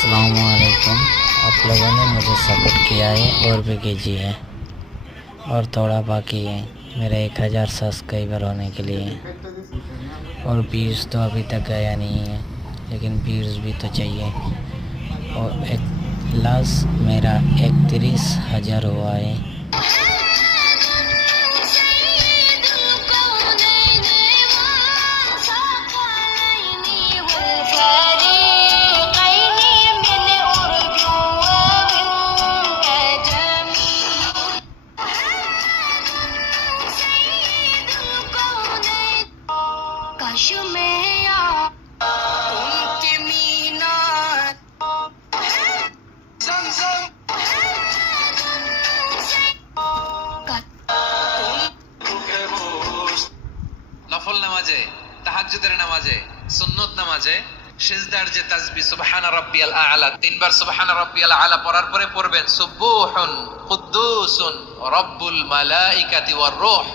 अस्सलामुअलैकुम। आप लोगों ने मुझे सपोर्ट किया है और भी कीजिए, और थोड़ा बाकी है मेरा 1000 सब्सक्राइबर होने के लिए, और व्यूज़ तो अभी तक गया नहीं है, लेकिन व्यूज़ भी तो चाहिए। और एक लास्ट मेरा 31,000 हुआ है। काश में उनके मीनार নফল নামাজে, তাহাজ্জুদের নামাজে, সুন্নত নামাজে সিজদার যে তাসবিহ সুবহান রাব্বিয়াল আ'লা, তিনবার সুবহান রাব্বিয়াল আ'লা পড়ার পরে পড়বেন সুবুহুন কুদ্দুসুন রব্বুল মালাইকাতি ওয়ার রূহ।